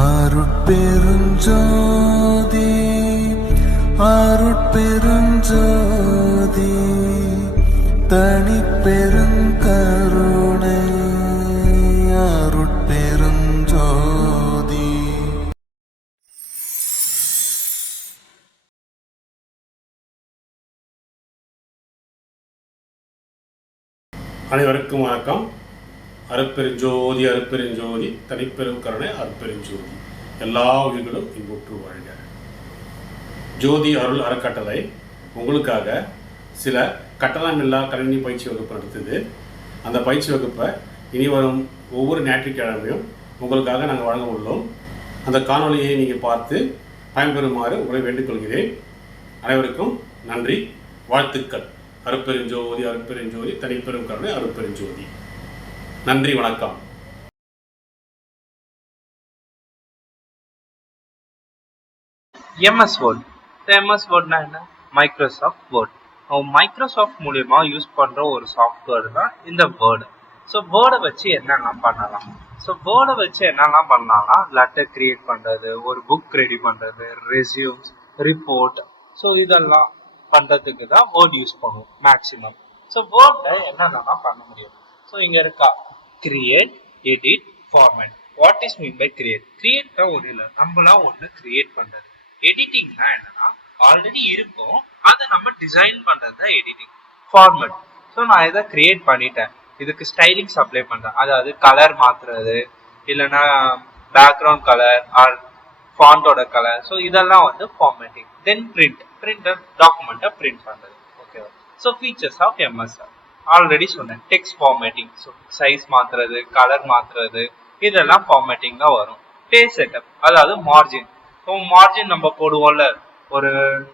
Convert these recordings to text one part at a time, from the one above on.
அருட்பெருஞ்சோதி அருட்பெருஞ்சோதி தனிப்பெருங்கருணை அருட்பெருஞ்சோதி. அனைவருக்கும் வணக்கம். அருட்பெருஞ்சோதி அருட்பெருஞ்சோதி தனிப்பெரும் கருணை அருட்பெருஞ்சோதி. எல்லா உயிர்களும் இன்புற்று வாழ்க. ஜோதி அருள் அறக்கட்டளை உங்களுக்காக சில கட்டணமில்லா கணினி பயிற்சி வகுப்பு நடத்துது. அந்த பயிற்சி வகுப்பை இனி வரும் ஒவ்வொரு ஞாயிற்றுக்கிழமையும் உங்களுக்காக நாங்கள் வழங்க உள்ளோம். அந்த காணொலியை நீங்கள் பார்த்து பயன்பெறுமாறு உங்களை வேண்டிக்கொள்கிறேன். அனைவருக்கும் நன்றி, வாழ்த்துக்கள். அருட்பெருஞ்சோதி அருட்பெருஞ்சோதி தனிப்பெரும் கருணை அருட்பெருஞ்சோதி. நன்றி, வணக்கம். MS word. எம்எஸ் வேர்ட்னா என்ன? Microsoft word. மைக்ரோசாஃப்ட் மூலியமா யூஸ் பண்ற ஒரு சாஃப்ட்வேர் தான் இந்த வேர்டு. ஸோ வேர்டை வச்சு என்னெல்லாம் பண்ணலாம்? லெட்டர் கிரியேட் பண்றது, ஒரு புக் ரெடி பண்றது, ரெஸ்யூம்ஸ், ரிப்போர்ட், ஸோ இதெல்லாம் பண்றதுக்கு தான் வேர்ட் யூஸ் பண்ணுவோம் மேக்சிமம். ஸோ வேர்ட்ல என்னென்னலாம் பண்ண முடியும்? ஸோ இங்க இருக்கா create, edit, format. What is mean by create? கிரியேட்னா ஒன்றும் இல்லை, நம்மளாம் ஒன்று கிரியேட் பண்றது. எடிட்டிங்னா என்னன்னா ஆல்ரெடி இருக்கும், அதை நம்ம டிசைன் பண்றது தான் எடிட்டிங். ஃபார்மேட், ஸோ நான் இதை கிரியேட் பண்ணிட்டேன், இதுக்கு ஸ்டைலிங்ஸ் அப்ளை பண்றேன், அதாவது கலர் மாத்துறது, இல்லைன்னா பேக்ரவுண்ட் கலர் ஆர் ஃபாண்டோட கலர். ஸோ இதெல்லாம் வந்து ஃபார்மேட்டிங். தென் பிரிண்டர் டாக்குமெண்ட்டை பிரிண்ட் பண்றது. ஓகேவா? So features of MS already சொன்னேன். டெக்ஸ்ட் ஃபார்மேட்டிங், ஸோ சைஸ் மாத்துறது, கலர் மாத்துறது, இதெல்லாம் ஃபார்மேட்டிங் தான் வரும். பேஜ் செட்டப், அதாவது மார்ஜின். ஸோ மார்ஜின் நம்ம போடுவோம்ல, ஒரு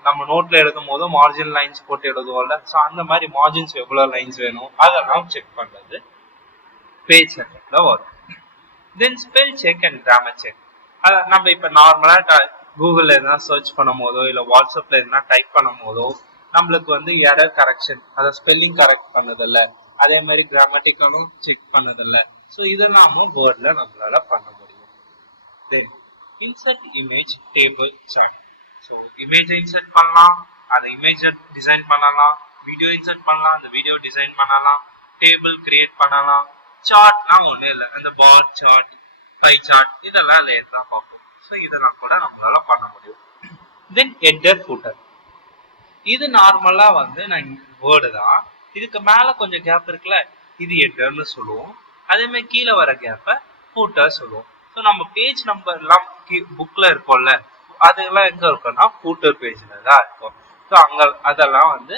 நம்ம நோட்ல எழுதும் போது மார்ஜின் லைன்ஸ் போட்டு எழுதுவோம்ல, ஸோ அந்த மாதிரி மார்ஜின்ஸ் எவ்வளோ லைன்ஸ் வேணும் அதெல்லாம் செக் பண்றது பேஜ் செட்டப்ல வரும். Then spell check and grammar check. அதை நம்ம இப்போ நார்மலாக கூகுளில் எதுனா சர்ச் பண்ணும் போதோ இல்லை வாட்ஸ்அப்பில் எதுனா டைப் பண்ணும் போதோ நம்மளுக்கு வந்து எரர் கரெக்ஷன், அதை ஸ்பெல்லிங் கரெக்ட் பண்ணதில்ல, அதே மாதிரி கிராமட்டிக்கலும் செக் பண்ணதில்ல. ஸோ இதெல்லாமும் வேர்டில் நம்மளால பண்ண முடியும். Then insert image, table, chart. So இமேஜை இன்சர்ட் பண்ணலாம், அதை இமேஜை டிசைன் பண்ணலாம், வீடியோ இன்சர்ட் பண்ணலாம், அந்த வீடியோ டிசைன் பண்ணலாம், டேபிள் கிரியேட் பண்ணலாம். சார்ட்னா ஒன்றும் இல்லை, அந்த பார் சார்ட், பை சார்ட், இதெல்லாம் லேட் தான் பார்ப்போம். ஸோ இதெல்லாம் கூட நம்மளால பண்ண முடியும். Then header, footer. இது நார்மலா வந்து நான் வேர்டு தான், இதுக்கு மேல கொஞ்சம் கேப் இருக்குல்ல, இது ஹெட்டர்னு சொல்லுவோம். அதே மாதிரி கீழே வர கேப்பை ஃபூட்டர் சொல்லுவோம். ஸோ நம்ம பேஜ் நம்பர் எல்லாம் புக்ல இருக்கும்ல, அதெல்லாம் எங்க இருக்கும்னா ஃபூட்டர் பேஜ்ல தான் இருக்கும். ஸோ அங்க அதெல்லாம் வந்து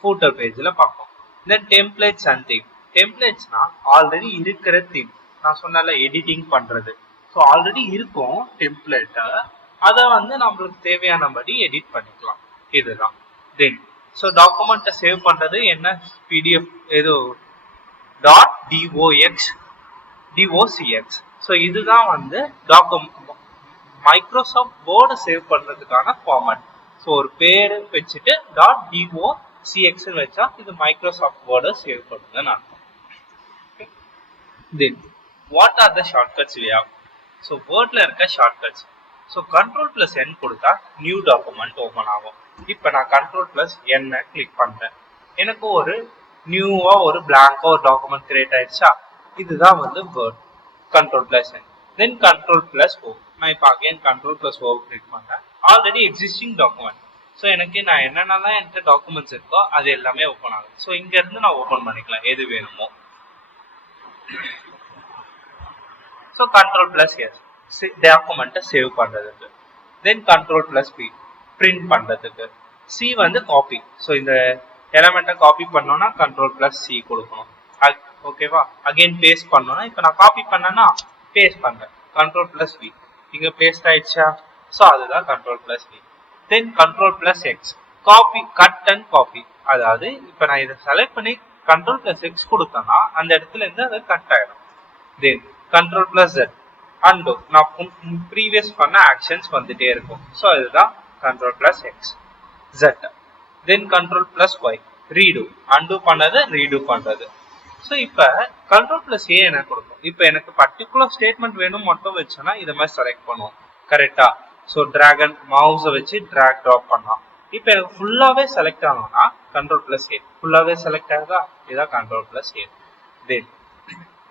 ஃபூட்டர் பேஜ்ல பார்ப்போம். தென் டெம்ப்ளேட்ஸ் அண்ட் தீம். டெம்ப்ளேட்ஸ்னா ஆல்ரெடி இருக்கிற தீம். நான் சொன்னால எடிட்டிங் பண்றது, ஸோ ஆல்ரெடி இருக்கும் டெம்ப்ளேட்டை, அதை வந்து நம்மளுக்கு தேவையானபடி எடிட் பண்ணிக்கலாம். இதுதான். தென் ஸோ டாக்குமெண்ட்டை சேவ் பண்றது என்ன? பிடிஎஃப் ஏதோ .docx. ஸோ இதுதான் வந்து மைக்ரோசாஃப்ட் வேர்டை சேவ் பண்றதுக்கான ஃபார்மேட். ஸோ ஒரு பேர் வச்சுட்டு .docx வச்சா இது மைக்ரோசாஃப்ட் வேர்டை சேவ் பண்ணுதுன்னு அர்த்தம். Then what are the shortcuts we have? So வேர்ட்ல இருக்க ஷார்ட்கட்ஸ். ஸோ Ctrl+N கொடுத்தா நியூ டாக்குமெண்ட் ஓபன் ஆகும். இப்போ நான் Ctrl+N கிளிக் பண்றேன், எனக்கு ஒரு நியூவா ஒரு பிளாங்கா ஒரு டாக்குமெண்ட் கிரியேட் ஆயிடுச்சா? இதுதான் வந்து வேர்ட். Ctrl+N. தென் Ctrl+O. நான் இப்போ அகைன் Ctrl+O கிளிக் பண்றேன், ஆல்ரெடி எக்ஸிஸ்டிங் டாக்குமெண்ட். ஸோ எனக்கு நான் என்னென்னலாம் என்கிட்ட டாக்குமெண்ட்ஸ் இருக்கோ அது எல்லாமே ஓப்பன் ஆகும். ஸோ இங்க இருந்து நான் ஓப்பன் பண்ணிக்கலாம் எது வேணுமோ. ஸோ Ctrl+S டாக்குமெண்ட்டை சேவ் பண்றதுக்கு. தென் Ctrl+P பிரிண்ட் பண்றதுக்கு. சி வந்து காப்பி. ஸோ இந்த எலமெண்ட்டை காப்பி பண்ணோம்னா Ctrl+C கொடுக்கணும். ஓகேவா? அகைன் பேஸ்ட் பண்ணோம்னா, இப்போ நான் காப்பி பண்ணேன்னா பேஸ்ட் பண்றேன், Ctrl+V. இங்க பேஸ்ட் ஆயிடுச்சா? ஸோ அதுதான் Ctrl+V. Then Ctrl+X copy, cut and copy. அதாவது இப்போ நான் இதை செலக்ட் பண்ணி Ctrl+X கொடுத்தேன்னா அந்த இடத்துல இருந்து அது கட் ஆயிடும். தென் Ctrl+Z undo. நான் ப்ரீவியஸ் பண்ண ஆக்ஷன்ஸ் வந்துட்டே இருக்கும். ஸோ இதுதான் Ctrl+X, Z. Then Ctrl+Y read. And பண்ணது ரீடு பண்றது. ஸோ இப்போ கண்ட்ரோல் பிளஸ் ஏ என்ன கொடுக்கும். இப்போ எனக்கு பர்டிகுலர் ஸ்டேட்மெண்ட் வேணும் மட்டும் வச்சோன்னா இதை மாதிரி செலக்ட் பண்ணுவோம் கரெக்டா. ஸோ டிராகன் மவுஸை வச்சு டிராக் ட்ராப் பண்ணலாம். இப்போ எனக்கு ஃபுல்லாகவே செலக்ட் ஆகணும்னா கண்ட்ரோல் பிளஸ் ஏ. ஃபுல்லாகவே செலக்ட் ஆகுதா, இதான் control plus A. Then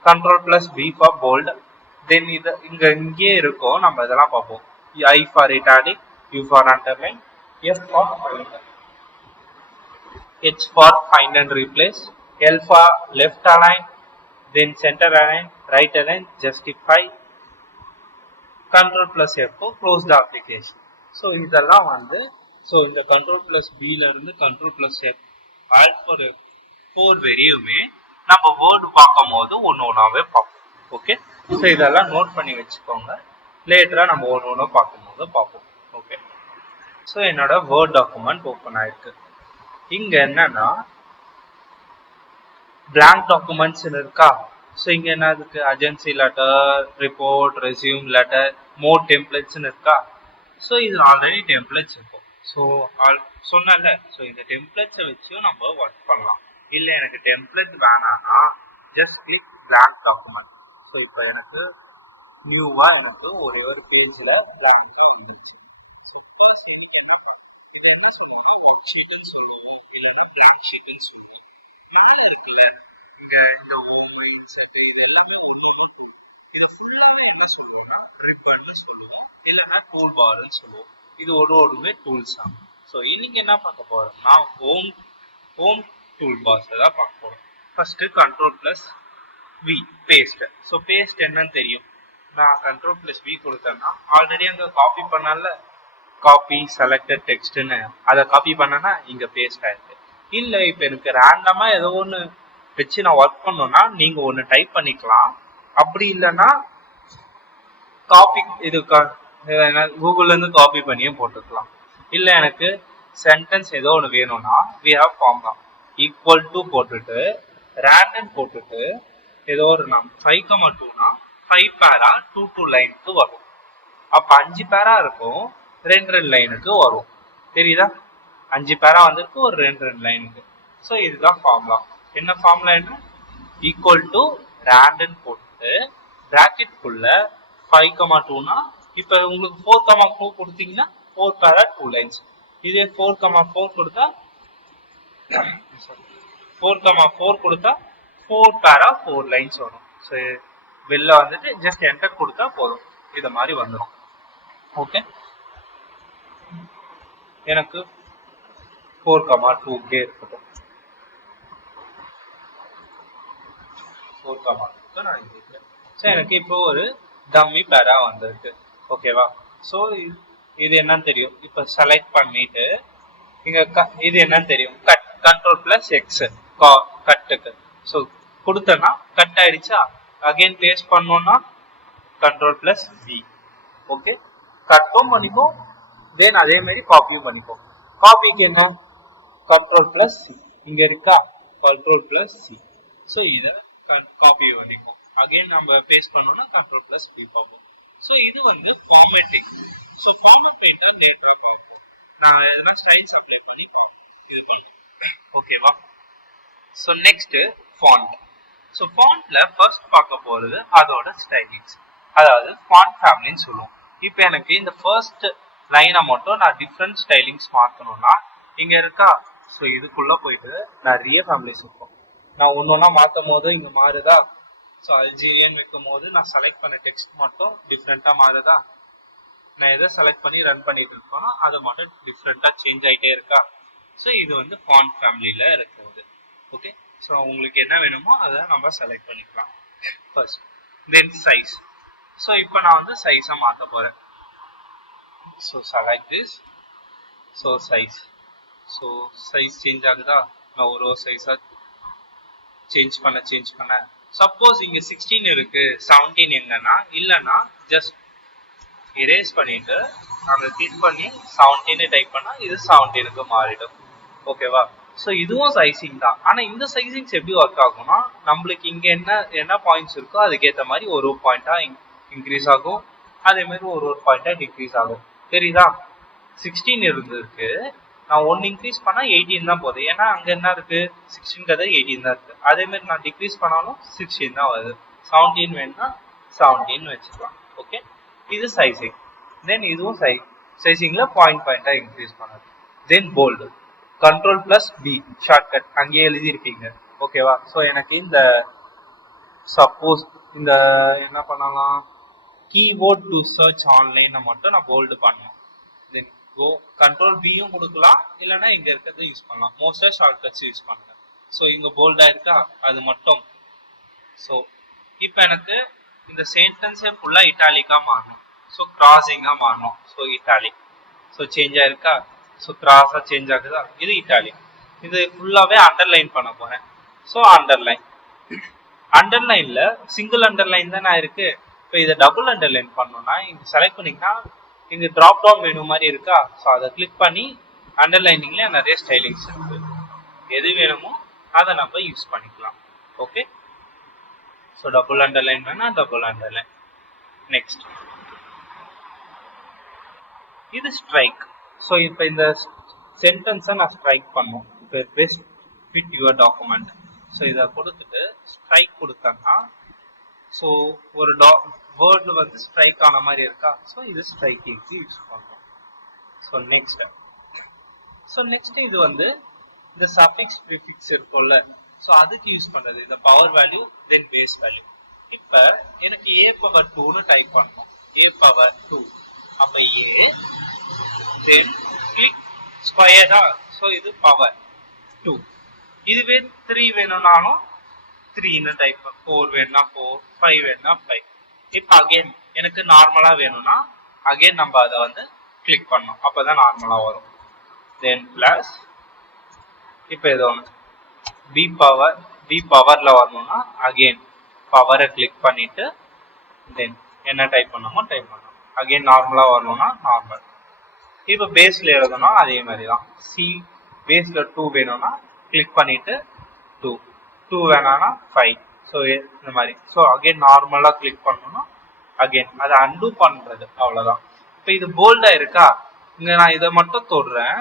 control plus B for bold. Then இது இங்கே இருக்கும், நம்ம இதெல்லாம் பார்ப்போம். I for italic, U for underline, F for find, H for find and replace, L for left align, then center align, right align, justify, control plus F for close the application. So இதெல்லாம் வந்து so இந்த control plus பில இருந்து control plus F all for F4 வரையுமே நம்ம word பார்க்கும் போது ஒன்னொன்னாவே பார்ப்போம். ஓகே, ஸோ இதெல்லாம் நோட் பண்ணி வச்சுக்கோங்க. லேட்டரா நம்ம ஒன்று பார்க்கும்போது பார்ப்போம். ஓகே, ஸோ என்னோட வேர்ட் டாக்குமெண்ட் ஓப்பன் ஆயிருக்கு. இங்க என்னன்னா பிளாங்க் டாக்குமெண்ட்ஸ் இருக்கா. ஸோ இங்க என்ன இருக்கு, அஜென்சி லெட்டர், ரிப்போர்ட், ரெஸ்யூம் லெட்டர், மோர் டெம்ப்ளேட்ஸ் இருக்கா. ஸோ இது ஆல்ரெடி டெம்ப்ளேட்ஸ் இருக்கும். ஸோ சொன்னல, ஸோ இந்த டெம்ப்ளேட்ஸை வச்சும் நம்ம ஒர்க் பண்ணலாம். இல்லை எனக்கு டெம்ப்ளேட் வேணாம்னா just click blank document. So இப்போ எனக்கு நியூவா எனக்கு ஒரே ஒரு பேஜ்ல பிளாங்க் இருந்துச்சு. நிறைய இருக்குல்ல இங்க, இந்த ஹோம் இன்செர்ட் இது எல்லாமே இதை ஃபுல்லாவே என்ன சொல்லுவோம்னா ரிப்பன்ல சொல்லுவோம், இல்லைன்னா டூல் பார்னு சொல்லுவோம். இது ஒருமே டூல்ஸ் தான். ஸோ இன்னைக்கு என்ன பார்க்க போறோம்னா ஹோம் டூல் பார்ஸ் தான் பார்க்க போறோம். First control plus V paste. So paste என்னன்னு தெரியும். நான் கண்ட்ரோல் பிளஸ் வி கொடுத்தேன்னா ஆல்ரெடி அங்கே காப்பி பண்ணல, காப்பி செலக்டட் டெக்ஸ்ட்னு அதை காப்பி பண்ணனா இங்கே பேஸ்ட் ஆயிருக்கு. இல்லை இப்போ எனக்கு ரேண்டமா ஏதோ ஒன்று வச்சு நான் ஒர்க் பண்ணோம்னா நீங்க ஒன்று டைப் பண்ணிக்கலாம். அப்படி இல்லைன்னா காப்பி இது கூகுள்ல இருந்து காப்பி பண்ணியும் போட்டுக்கலாம். இல்லை எனக்கு சென்டென்ஸ் ஏதோ ஒன்று வேணும்னா we have formula equal to போட்டுட்டு ரேண்டம் போட்டுட்டு ஏதோ ஒரு நம் 5,2னா 5 பேரா 2 லைனுக்கு வரும். அப்ப 5 பேரா இருக்கும், 2 லைனுக்கு வரும். தெரியுதா, 5 பேரா வந்திருக்கு, ஒரு 2 லைனுக்கு. ஸோ இதுதான் ஃபார்முலா. என்ன ஃபார்முலா, என்ன ஈக்குவல் டு ரேண்டம் போட்டு பிராக்கெட்குள்ள 5,2னா இப்ப உங்களுக்கு 4,2 கொடுத்தீங்கன்னா 4 பேரா 2 லைன்ஸ். இதே 4,4 கொடுத்தா 4,4 கொடுத்தா 4 பேரா 4 லைன்ஸ் வரும். ஸோ வெளில வந்துட்டு ஜஸ்ட் என்டர் கொடுத்தா போதும், இது மாதிரி வந்துடும். ஓகே, எனக்கு 4,2 இருக்கட்டும். 4,2 நான் இருக்கேன். ஸோ எனக்கு இப்போ ஒரு டம்மி பேரா வந்திருக்கு. ஓகேவா, ஸோ இது என்னன்னு தெரியும். இப்போ செலக்ட் பண்ணிட்டு இங்க இது என்னன்னு தெரியும், கட் கண்ட்ரோல் பிளஸ் எக்ஸ் கட்டுக்கு. ஸோ கொடுத்தேன்னா கட் ஆயிடுச்சா. அகைன் பேஸ்ட் பண்ணோம்னா கண்ட்ரோல் பிளஸ் வி. ஓகே, கட்டும் பண்ணிப்போம், தென் அதே மாதிரி காப்பியும் பண்ணிப்போம். காப்பிக்கு என்ன கண்ட்ரோல் பிளஸ் சி, இங்க இருக்கா கண்ட்ரோல் பிளஸ் சி. ஸோ இதை காப்பி பண்ணிப்போம். அகைன் நம்ம பேஸ்ட் பண்ணோம்னா கண்ட்ரோல் பிளஸ் வி பார்ப்போம். ஸோ இது வந்து ஃபார்மேட்டிங். ஸோ ஃபார்மேட் பெயிண்டர் நேட்டரா பார்ப்போம். நான் எதனா ஸ்டைல்ஸ் அப்ளை பண்ணி பார்ப்போம், இது பண்ணுவோம். ஓகேவா, ஸோ நெக்ஸ்ட் ஃபாண்ட். ஸோ ஃபாண்ட்ல ஃபர்ஸ்ட் பார்க்க போறது அதோட ஸ்டைலிங்ஸ், அதாவது ஃபாண்ட் ஃபேமிலின்னு சொல்லுவோம். இப்போ எனக்கு இந்த ஃபர்ஸ்ட் லைனை மட்டும் நான் டிஃப்ரெண்ட் ஸ்டைலிங்ஸ் மாற்றணும்னா இங்க இருக்கா. ஸோ இதுக்குள்ள போயிட்டு நிறைய ஃபேமிலிஸ் இருக்கும். நான் ஒன்னொன்னா மாற்றும் போது இங்க மாறுதா. ஸோ அல்ஜீரியன் வைக்கும் போது நான் செலக்ட் பண்ண டெக்ஸ்ட் மட்டும் டிஃப்ரெண்டா மாறுதா. நான் எதை செலக்ட் பண்ணி ரன் பண்ணிட்டு இருக்கோன்னா அதை மட்டும் டிஃப்ரெண்டா சேஞ்ச் ஆகிட்டே இருக்கா. ஸோ இது வந்து ஃபாண்ட் ஃபேமிலியில இருக்குது. ஓகே, ஸோ உங்களுக்கு என்ன வேணுமோ அதை நம்ம செலக்ட் பண்ணிக்கலாம் ஃபர்ஸ்ட். தென் சைஸ். ஸோ இப்போ நான் வந்து சைஸை மாற்ற போறேன். So select this. So size. So size change ஆகுதா. நான் ஒரு சைஸா சேஞ்ச் பண்ண சப்போஸ் இங்க 16 இருக்கு, 17 எங்கன்னா இல்லைன்னா ஜஸ்ட் இரேஸ் பண்ணிட்டு அங்க கிளிக் பண்ணி 17 டைப் பண்ணா இது 17க்கு மாறிடும். ஓகேவா, ஸோ இதுவும் சைசிங் தான். ஆனா இந்த சைசிங்ஸ் எப்படி ஒர்க் ஆகும்னா நம்மளுக்கு இங்க என்ன பாயிண்ட்ஸ் இருக்கோ அதுக்கேற்ற மாதிரி ஒரு பாயிண்டா இன்க்ரீஸ் ஆகும், அதே மாதிரி ஒரு பாயிண்டா டிக்ரீஸ் ஆகும். தெரியுதா, 16 இருந்திருக்கு, நான் 1 இன்க்ரீஸ் பண்ணா 18 தான் போகுது. ஏன்னா அங்க என்ன இருக்கு 16 18 தான் இருக்கு. அதே மாதிரி நான் டிக்ரீஸ் பண்ணாலும் 16 தான் வருது. 17 வேணும்னா 17 வச்சுக்கலாம். ஓகே, இது சைசிங். தென் இதுவும் சைசிங்ல பாயிண்டா இன்க்ரீஸ் பண்ணது. Then bold, control plus B shortcut அங்கேயே எழுதியிருப்பீங்க. ஓகேவா? ஸோ எனக்கு இந்த சப்போஸ் இந்த என்ன பண்ணலாம், கீபோர்ட் டு சர்ச் ஆன்லைன் மட்டும் நான் போல்டு பண்ணணும். தென் கண்ட்ரோல் பியும் கொடுக்கலாம், இல்லைன்னா இங்க இருக்கிறத யூஸ் பண்ணலாம். மோஸ்டா ஷார்ட்கட்ஸ் யூஸ் பண்ணுங்க. ஸோ இங்க போல்டா இருக்கா, அது மட்டும். ஸோ இப்போ எனக்கு இந்த சென்டென்ஸே ஃபுல்லா இட்டாலிக்கா மாறணும். ஸோ கிராசிங்கா மாறணும். So italic. ஸோ சேஞ்ச் ஆயிருக்கா. ஸோ கிராஸா சேஞ்ச் ஆகுதா, இது இட்டாலிக். இது ஃபுல்லாவே அண்டர்லைன் பண்ண போறேன். ஸோ அண்டர்லைன், அண்டர்லைன்ல சிங்கிள் அண்டர்லைன் தானே இருக்கு. இப்போ இதை டபுள் அண்டர்லைன் பண்ணணும்னா இங்க செலக்ட் பண்ணிங்கன்னா இங்க டிராப் டவுன் மெனு மாதிரி இருக்கா. ஸோ அதை கிளிக் பண்ணி அண்டர்லைனிங்ல நிறைய ஸ்டைலிங்ஸ் இருக்கு. எது வேணுமோ அதை நம்ம யூஸ் பண்ணிக்கலாம். ஓகே, ஸோ டபுள் அண்டர்லைன் வேணா டபுள் அண்டர்லைன். நெக்ஸ்ட் இது ஸ்ட்ரைக். ஸோ இப்போ இந்த சென்டென்ஸை நான் ஸ்ட்ரைக் பண்ணும். இப்போ best fit your document. So இதை கொடுத்துட்டு ஸ்ட்ரைக் கொடுத்தேன்னா ஸோ ஒரு வேர்டு வந்து ஸ்ட்ரைக் ஆன மாதிரி இருக்கா. ஸோ இது ஸ்ட்ரைக்கிங்க்கு யூஸ் பண்ணுறோம். ஸோ நெக்ஸ்ட் இது வந்து இந்த சஃபிக்ஸ் ப்ரிஃபிக்ஸ் இருக்கும்ல, ஸோ அதுக்கு யூஸ் பண்ணுறது. இந்த power value then base value. இப்போ எனக்கு a⁻2ன்னு டைப் பண்ணணும். a⁻2 அப்போ a தென் கிளிக் ஸ்கொயரா. ஸோ இது பவர் 2. இதுவே 3 வேணும்னாலும் 3ன்னு டைப், 4 வேணும்னா 4, 5 வேணும்னா 5. இப்போ அகைன் எனக்கு நார்மலா வேணும்னா அகைன் நம்ம அதை வந்து கிளிக் பண்ணணும், அப்பதான் நார்மலா வரும். தென் பிளஸ் இப்போ இது ஒன்று பி பவர்ல வரணும்னா அகைன் பவரை கிளிக் பண்ணிட்டு தென் என்ன டைப் பண்ணணுமோ டைப் பண்ணணும். அகைன் நார்மலா வரணும்னா நார்மல். இப்போ பேஸ்ல எழுதணும் அதே மாதிரி தான். சி பேஸ்ல 2 வேணும்னா கிளிக் பண்ணிட்டு 2 வேணாம்னா 5. ஸோ இந்த மாதிரி. ஸோ அகைன் நார்மலா கிளிக் பண்ணணும். அகைன் அதை அன்டூ பண்றது, அவ்வளவுதான். இப்போ இது போல்டா இருக்கா. இங்க நான் இதை மட்டும் தொடுறேன்.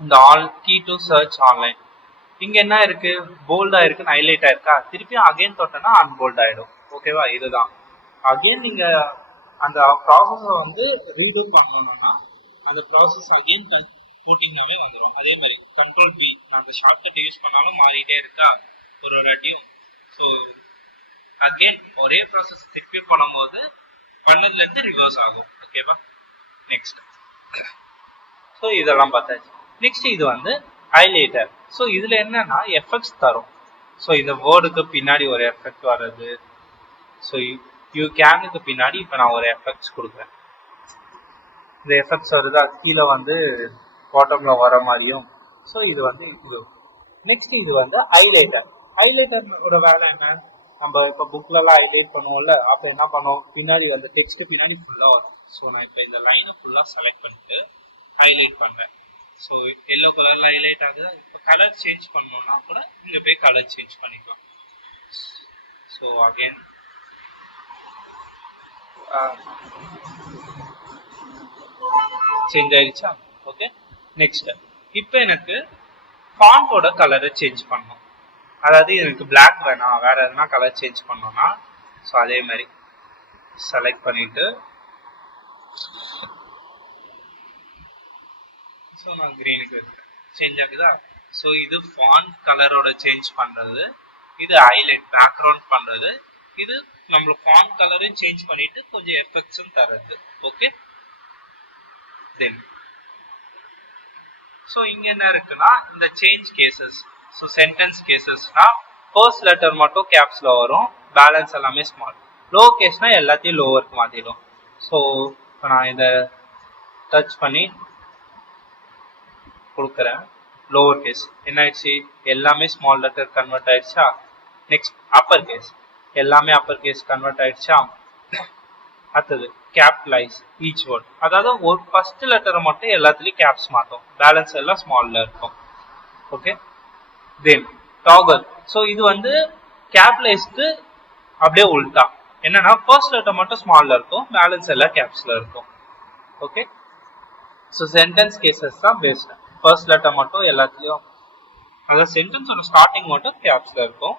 இந்த alt key to search online இங்க என்ன இருக்கு, போல்டா இருக்குன்னு ஹைலைட் ஆயிருக்கா. திருப்பியும் அகைன் தொட்டனா அன்போல்ட் ஆயிடும். ஓகேவா? இதுதான். அகைன் நீங்க அந்த ப்ராசஸை வந்து ரீடூ பண்ணணும்னா அந்த ப்ராசஸ் அகைன் போட்டிங்கனாவே வந்துடும். அதே மாதிரி கண்ட்ரோல் பி நான் அந்த ஷார்ட்கட் யூஸ் பண்ணாலும் மாறிட்டே இருக்கா ஒரு வாட்டியும். ஸோ அகைன் ஒரே ப்ராசஸ் திருப்பி பண்ணும்போது பண்ணதுல இருந்து ரிவர்ஸ் ஆகும். ஓகேவா? நெக்ஸ்ட் ஸோ இதெல்லாம் பார்த்தாச்சு. நெக்ஸ்ட் இது வந்து ஹைலைட்டர். ஸோ இதுல என்னன்னா எஃபெக்ட்ஸ் தரும். ஸோ இந்த வேர்டுக்கு பின்னாடி ஒரு எஃபெக்ட் வர்றது. ஸோ யூ கேனுக்கு பின்னாடி இப்போ நான் ஒரு எஃபெக்ட்ஸ் கொடுக்குறேன். இந்த எஃபெக்ட்ஸ் வருதா, கீழே வந்து பாட்டம்ல வர மாதிரியும். ஸோ இது வந்து இது. நெக்ஸ்ட் இது வந்து ஹைலைட்டர். ஹைலைட்டரோட வேலை என்ன, நம்ம இப்போ புக்லலாம் ஹைலைட் பண்ணுவோம்ல, அப்போ என்ன பண்ணுவோம், பின்னாடி அந்த டெக்ஸ்ட் பின்னாடி ஃபுல்லாக வரும். ஸோ நான் இப்போ இந்த லைனை ஃபுல்லாக செலக்ட் பண்ணிட்டு ஹைலைட் பண்ணுறேன். ஸோ எல்லோ கலரில் ஹைலைட் ஆகுது. இப்போ கலர் சேஞ்ச் பண்ணோம்னா கூட இங்கே போய் கலர் சேஞ்ச் பண்ணிக்கலாம். ஸோ அகைன் சேஞ்ச் ஆயிடுச்சா. ஓகே, நெக்ஸ்ட் இப்போ எனக்கு ஃபாண்டோட கலரை சேஞ்ச் பண்ணணும். அதாவது எனக்கு பிளாக் வேணாம், வேற எதுனா கலர் சேஞ்ச் பண்ணோம்னா ஸோ அதே மாதிரி செலக்ட் பண்ணிட்டு ஸோ நான் கிரீனுக்கு இருக்கேன். சேஞ்ச் ஆகுதா. ஸோ இது ஃபாண்ட் கலரோட சேஞ்ச் பண்றது, இது ஹைலைட் பேக்ரவுண்ட் பண்றது, இது நம்மள ஃபாண்ட் கலரையும் சேஞ்ச் பண்ணிட்டு கொஞ்சம் எஃபெக்ட்ஸும் தருது. ஓகே, தென் ஸோ இங்க என்ன இருக்குன்னா இந்த சேஞ்ச் கேசஸ். ஸோ சென்டென்ஸ் கேசஸ்னா ஃபர்ஸ்ட் லெட்டர் மட்டும் கேப்ஸ்ல வரும், பேலன்ஸ் எல்லாமே ஸ்மால். லோ கேஸ்னா எல்லாத்தையும் லோவருக்கு மாத்திடும். ஸோ இப்போ நான் இதை டச் பண்ணி கொடுக்குறேன். லோவர் கேஸ் என்ன ஆயிடுச்சு, எல்லாமே ஸ்மால் லெட்டர் கன்வெர்ட் ஆயிடுச்சா. நெக்ஸ்ட் அப்பர் கேஸ், எல்லாமே அப்பர் கேஸ் கன்வெர்ட் ஆயிடுச்சா. அடுத்தது கேப்டலைஸ் ஈச் வேர்ட், அதாவது ஒரு ஃபர்ஸ்ட் லெட்டரை மட்டும் எல்லாத்துலயும் கேப்ஸ் மாத்தோம், பேலன்ஸ் எல்லாம் ஸ்மால்ல இருக்கும். ஓகே, தென் டாகல். ஸோ இது வந்து கேப்டலைஸ்க்கு அப்படியே உல்டா. என்னன்னா ஃபர்ஸ்ட் லெட்டர் மட்டும் ஸ்மால்ல இருக்கும், பேலன்ஸ் எல்லாம் கேப்ஸ்ல இருக்கும். ஓகே, ஸோ சென்டென்ஸ் கேசஸ் தான் பெஸ்ட். ஃபர்ஸ்ட் லெட்டர் மட்டும் எல்லாத்துலயும், அதாவது சென்டென்ஸோட ஸ்டார்டிங் மட்டும் கேப்ஸ்ல இருக்கும்,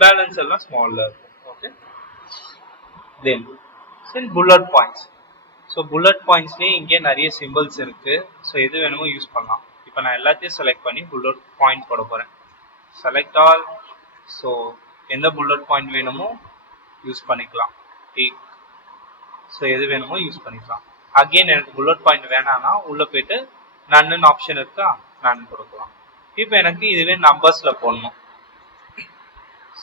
பேலன்ஸ் எல்லாம் ஸ்மால்ல இருக்கும். ஓகே, தென் புல்லட் பாயிண்ட்ஸ். ஸோ புல்லட் பாயிண்ட்ஸ்லேயே இங்கே நிறைய சிம்பிள்ஸ் இருக்கு. ஸோ எது வேணுமோ யூஸ் பண்ணலாம். இப்போ நான் எல்லாத்தையும் செலக்ட் பண்ணி புல்லட் பாயிண்ட் போட போறேன். Select all. ஸோ எந்த புல்லட் பாயிண்ட் வேணுமோ யூஸ் பண்ணிக்கலாம். டேக். ஸோ எது வேணுமோ யூஸ் பண்ணிக்கலாம். அகெயின் எனக்கு புல்லட் பாயிண்ட் வேணாம்னா உள்ள போயிட்டு நன்னு ஆப்ஷன் இருக்கா, நன் கொடுக்கலாம். இப்போ எனக்கு இதுவே நம்பர்ஸ்ல போடணும்.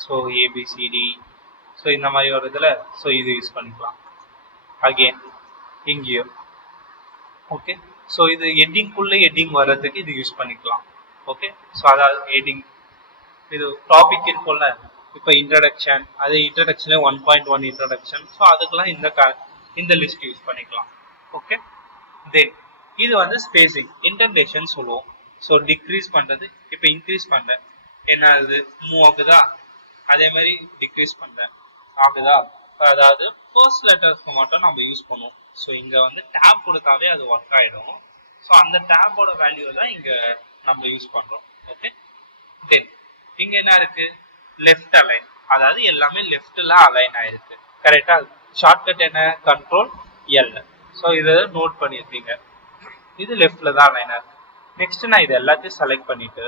ஸோ ஏபிசிடி, ஸோ இந்த மாதிரி ஒரு இதில் ஸோ இது யூஸ் பண்ணிக்கலாம். அகெயின் இங்கேயும் ஓகே. ஸோ இது ஹெட்டிங்குள்ளே ஹெட்டிங் வர்றதுக்கு இது யூஸ் பண்ணிக்கலாம். ஓகே, ஸோ அதாவது ஹெட்டிங் இது டாபிக் இருக்கும்ல, இப்போ இன்ட்ரடக்ஷன், அது இன்ட்ரடக்ஷன்ல 1.1 இன்ட்ரடக்ஷன். ஸோ அதுக்கெல்லாம் இந்த லிஸ்ட் யூஸ் பண்ணிக்கலாம். ஓகே, தென் இது வந்து ஸ்பேசிங் இன்டென்டேஷன் சொல்லுவோம். ஸோ டிக்ரீஸ் பண்றது, இப்போ இன்க்ரீஸ் பண்றேன் என்ன ஆகுது, மூவ் ஆகுதா, அதே மாதிரி டிக்ரீஸ் பண்றேன் ஆகுதா. அதாவது ஃபர்ஸ்ட் லெட்டர்ஸ்க்கு மட்டும் நம்ம யூஸ் பண்ணுவோம். ஸோ இங்க வந்து டேப் கொடுத்தாவே அது ஒர்க் ஆயிடும். ஸோ அந்த டேப்போட வேல்யூ தான் இங்க நம்ம யூஸ் பண்றோம். ஓகே, தென் இங்க என்ன இருக்கு, லெஃப்ட் அலைன், அதாவது எல்லாமே லெஃப்ட்ல அலைன் ஆயிருக்கு. கரெக்டா, ஷார்ட்கட் என்ன, கண்ட்ரோல் எல். ஸோ இதை நோட் பண்ணிருப்பீங்க, இது லெஃப்ட்ல தான் அலைன் ஆயிருக்கு. நெக்ஸ்ட் நான் இது எல்லாத்தையும் செலக்ட் பண்ணிட்டு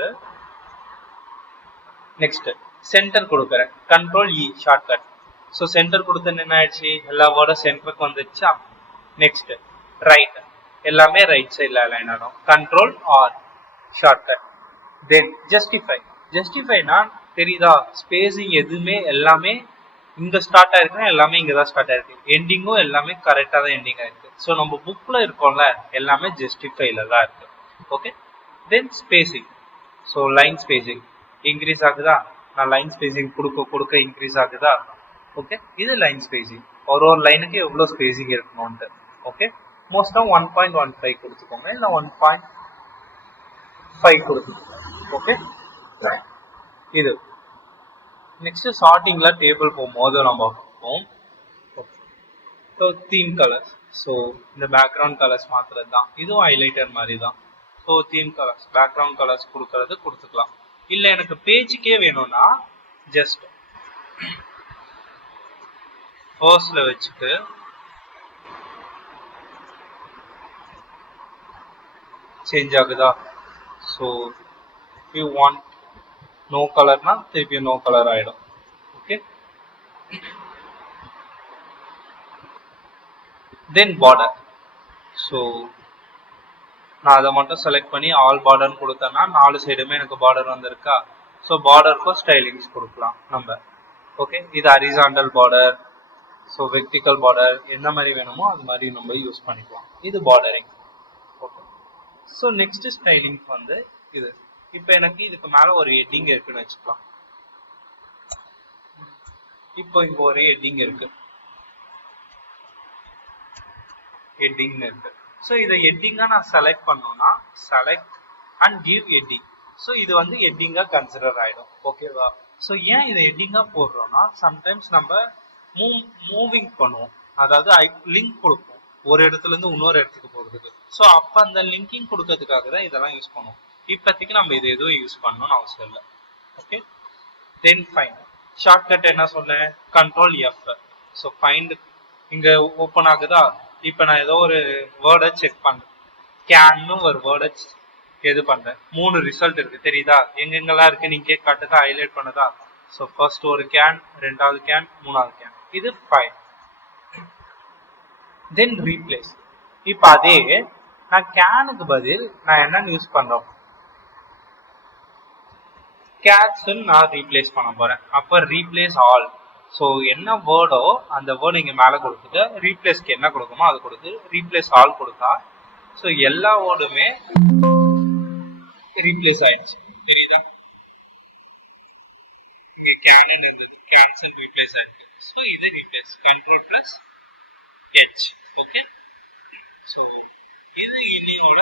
நெக்ஸ்ட் சென்டர் கொடுக்குறேன், கண்ட்ரோல் இ ஷார்ட்கட். ஸோ சென்டர் கொடுத்தது என்ன ஆயிடுச்சு, எல்லா வேர்டும் சென்டருக்கு வந்துச்சா. நெக்ஸ்ட் ரைட், எல்லாமே ரைட் சைட்ல அலைன் ஆகும், கண்ட்ரோல் ஆர் ஷார்ட்கட். தென் ஜஸ்டிஃபை. ஜஸ்டிஃபைனா தெரியுதா, ஸ்பேசிங் எதுவுமே எல்லாமே இங்க ஸ்டார்ட் ஆயிருக்குன்னா எல்லாமே இங்க தான் ஸ்டார்ட் ஆயிருக்கு, எண்டிங்கும் எல்லாமே கரெக்டா தான் எண்டிங் ஆயிருக்கு. ஸோ நம்ம புக்ல இருக்கோம்ல எல்லாமே ஜஸ்டிஃபைல தான் இருக்கு. Okay, then spacing. So line spacing increase ஆகுதா, நான் லைன் ஸ்பேசிங் கொடுக்க இன்க்ரீஸ் ஆகுதா. ஓகே, இது லைன் ஸ்பேசிங், ஒரு லைனுக்கு எவ்வளவு ஸ்பேசிங் இருக்கணும்ட்டு. ஓகே, மோஸ்டா 1.15 கொடுத்துக்கோங்க, இல்லை 1.5 கொடுத்துக்கோங்க. ஓகே, இது நெக்ஸ்ட் சார்ட்டிங்ல டேபிள் போகும்போது நம்ம பார்ப்போம். ஸோ தீம் கலர்ஸ், ஸோ இந்த பேக்ரவுண்ட் கலர்ஸ் மாத்துறது தான், இதுவும் ஹைலைட்டர் மாதிரி தான். So theme colours, background colours கொடுக்கறது கொடுத்துக்கலாம். இல்லை எனக்கு பேஜுக்கே வேணும்னா ஜஸ்ட் ஃபர்ஸ்ட்ல வச்சுட்டு சேஞ்ச் ஆகுதா. ஸோ யூ வாண்ட் நோ கலர்னா திருப்பி நோ கலர் ஆயிடும். ஓகே, தென் பார்டர். ஸோ நான் அதை மட்டும் செலக்ட் பண்ணி ஆல் பார்டர்னு கொடுத்தேன்னா 4 சைடுமே எனக்கு பார்டர் வந்திருக்கா. ஸோ பார்டருக்கும் ஸ்டைலிங்ஸ் கொடுக்கலாம் நம்ம. ஓகே, இது horizontal border, so vertical border, எந்த மாதிரி வேணுமோ அது மாதிரி நம்ம யூஸ் பண்ணிக்கலாம். இது bordering. Okay, so next styling வந்து இது. இப்போ எனக்கு இதுக்கு மேல ஒரு ஹெட்டிங் இருக்குன்னு வச்சுக்கலாம். இப்போ இங்க ஒரு ஹெட்டிங் இருக்கு, ஹெட்டிங் இருக்கு. ஸோ இதை ஹெட்டிங்கா நான் செலக்ட் பண்ணோம்னா select and give heading. So இது வந்து ஹெட்டிங்கா கன்சிடர் ஆயிடும். ஓகேவா. ஸோ ஏன் இதை ஹெட்டிங்கா போடுறோம்னா சம்டைம்ஸ் நம்ம மூவிங் பண்ணுவோம், அதாவது லிங்க் கொடுப்போம் ஒரு இடத்துல இருந்து இன்னொரு இடத்துக்கு போறதுக்கு. ஸோ அப்ப அந்த லிங்கிங் கொடுக்கறதுக்காக தான் இதெல்லாம் யூஸ் பண்ணுவோம். இப்போதைக்கு நம்ம இது எதுவும் யூஸ் பண்ணணும்னு அவசியம் இல்லை. Okay, then find. ஷார்ட்கட் என்ன சொன்னேன், கண்ட்ரோல் எஃப். ஸோ ஃபைண்ட் இங்க ஓப்பன் ஆகுதா. இப்போ நான் ஏதோ ஒரு வேர்டை செக் பண்றேன், கேன்னு ஒரு வேர்டை எது பண்றேன், 3 ரிசல்ட் இருக்கு தெரியுதா, எங்கெங்கெல்லாம் இருக்கு நீங்க காட்டுதா, ஹைலைட் பண்ணுதா. ஸோ ஃபர்ஸ்ட் ஒரு கேன், ரெண்டாவது கேன், மூணாவது கேன், இது ஃபைண்ட். தென் ரீப்ளேஸ். இப்போ அதே நான் கேனுக்கு பதில் நான் என்னன்னு யூஸ் பண்றோம், கேட்ஸ் நான் ரீப்ளேஸ் பண்ண போறேன். அப்ப ரீப்ளேஸ் ஆல். ஸோ என்ன வேர்டோ அந்த வேர்டு இங்க மேல கொடுத்துட்டு ரீப்ளேஸ்க்கு என்ன கொடுக்குமோ அது கொடுத்து ரீப்ளேஸ் ஆல் கொடுத்தா ஸோ எல்லா வேர்டுமே ரீப்ளேஸ் ஆயிடுச்சு தெரியுதா. இங்க கேன் இருந்தது, கேன்சல் ரீப்ளேஸ் ஆயிடுச்சு. ஸோ இது replace, control plus H. Okay, so இது இன்னையோட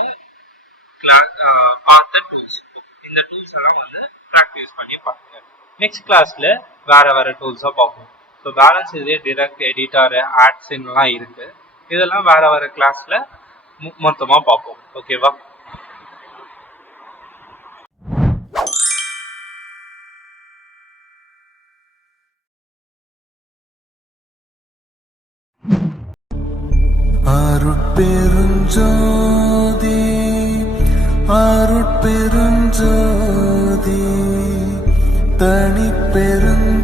பார்த்த டூல்ஸ். இந்த டூல்ஸ் எல்லாம் வந்து ப்ராக்டிஸ் பண்ணி பாருங்க. நெக்ஸ்ட் கிளாஸ்ல வேற டூல்ஸா பார்ப்போம். ஸோ பேலன்ஸ் இதே டிரெக்ட் எடிட்டர், ஆட்ஸ்லாம் இருக்கு, இதெல்லாம் வேற கிளாஸ்ல மொத்தமா பார்ப்போம். ஓகேவா? அருட்பெருஞ்சோதி அருட்பெருஞ்சோதி தனிப்பெருங்கருணை